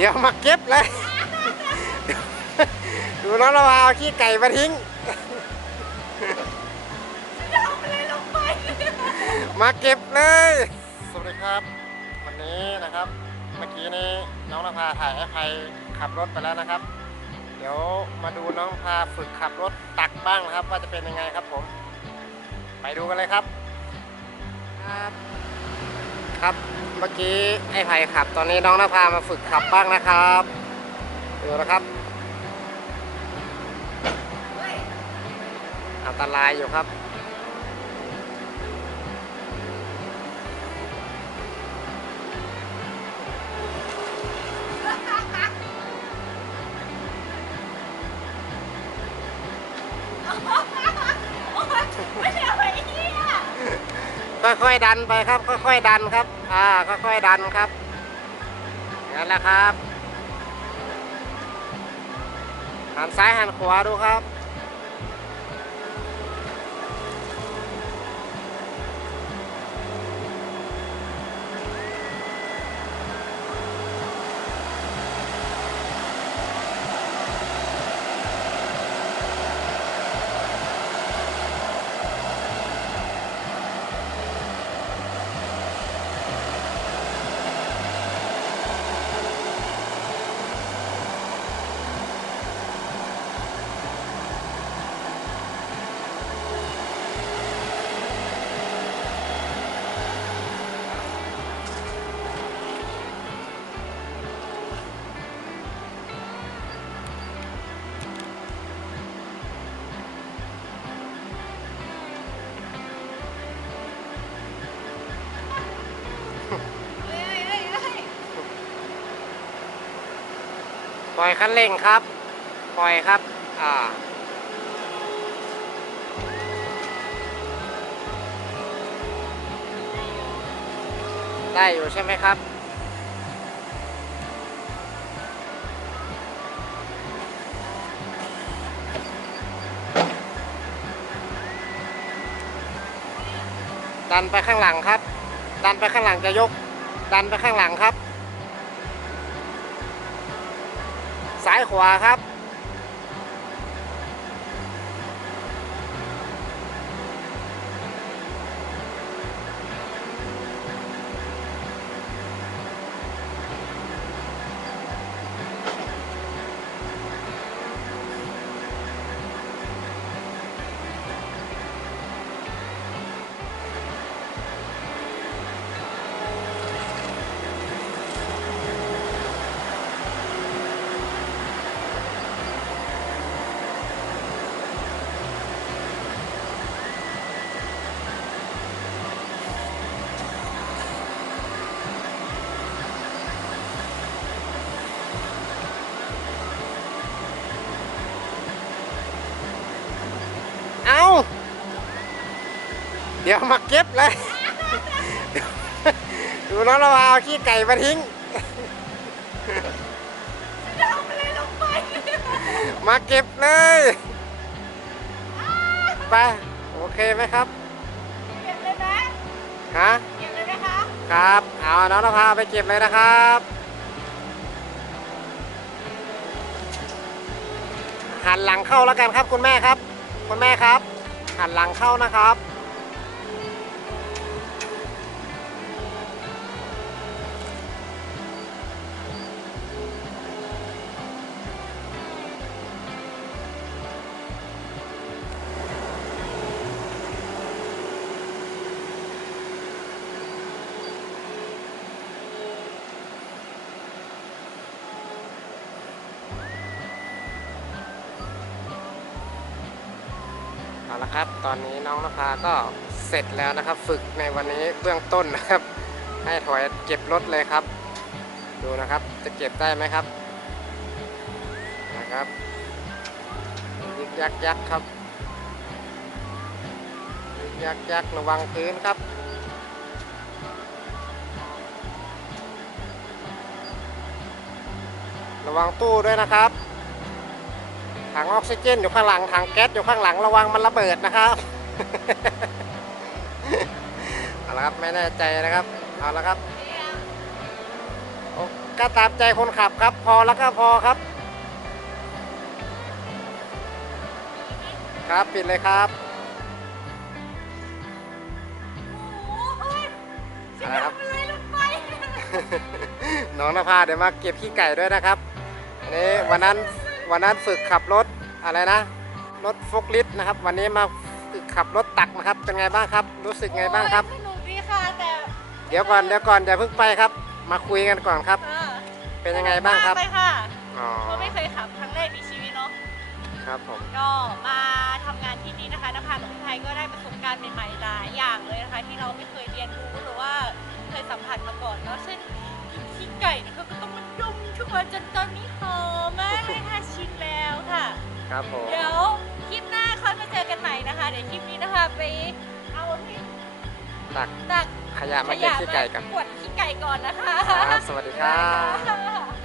เดี๋ยวมาเก็บเลย ดูน้องระวาเอาขี้ไก่มาทิ้ง มาเก็บเลย สวัสดีครับ วันนี้นะครับ เมื่อกี้นี้น้องนภาถ่ายให้ใครขับรถไปแล้วนะครับ เดี๋ยวมาดูน้องนภาฝึกขับรถตักบ้างนะครับ ว่าจะเป็นยังไงครับผม ไปดูกันเลยครับ ครับ ครับ เมื่อกี้ไอ้ไผ่ขับ ตอนนี้น้องนภามาฝึกขับบ้างนะครับดูนะครับ อันตรายอยู่ครับ ค่อยๆดันไปครับ ค่อยๆดันครับ อ่า ค่อยๆดันครับนั่นแหละครับหันซ้ายหันขวาดูครับ ปล่อยคันเร่งครับ ปล่อยครับ อ่า ได้อยู่ใช่ไหมครับดันไปข้างหลังครับ ดันไปข้างหลังจะยก ดันไปข้างหลังครับ ซ้ายขวาครับ เดี๋ยวมาเก็บเลย ดูน้องระวาเอาขี้ไก่มาทิ้งมาเก็บเลย ไป โอเคไหมครับฮะครับ เอาน้องนภาไปเก็บเลยนะครับ หันหลังเข้าแล้วกันครับคุณแม่ครับ คุณแม่ครับ หันหลังเข้านะครับ ละครับ ตอนนี้น้องนภาก็เสร็จแล้วนะครับ ฝึกในวันนี้เบื้องต้นนะครับ ให้ถอยเก็บรถเลยครับ ดูนะครับ จะเก็บได้ไหมครับนะครับยึกยักยักครับยึกยักยักระวังพื้นครับระวังตู้ด้วยนะครับ ถังออกซิเจนอยู่ข้างหลังถังแก๊สอยู่ข้างหลังระวังมันระเบิดนะครับเอาละครับไม่แน่ใจนะครับเอาละครับโอเคก็ตามใจคนขับครับ พอแล้วก็พอครับ ครับปิดเลยครับโอ้ยอะไรครับเป็นไรรถไฟน้องนภาเดี๋ยวมาเก็บขี้ไก่ด้วยนะครับอันนี้วันนั้น วันนั้นฝึกขับรถอะไรนะ รถฟกลิฟต์นะครับ วันนี้มาฝึกขับรถตักนะครับ เป็นไงบ้างครับ รู้สึกไงบ้างครับ โอ้ยสนุกดีค่ะแต่เดี๋ยวก่อนเดี๋ยวก่อนอย่าเพิ่งไปครับ มาคุยกันก่อนครับเออเป็นยังไงบ้างครับสนุกมกเลยค่ะอ๋อ เพราะไม่เคยขับครั้งแรกในชีวิตเนาะ ครับผม ก็มาทำงานที่นี่นะคะนภากับพี่ไทยก็ได้ประสบการณ์ใหม่ๆหลายอย่างเลยนะคะ ที่เรา ครับผม เดี๋ยวคลิปหน้าค่อยมาเจอกันใหม่นะคะ เดี๋ยวคลิปนี้นะคะไปเอาที่ตักตักขยะมาเก็บขี้ไก่กัน ขวดขี้ไก่ก่อนนะคะ ครับ สวัสดีครับบ๊ายบาย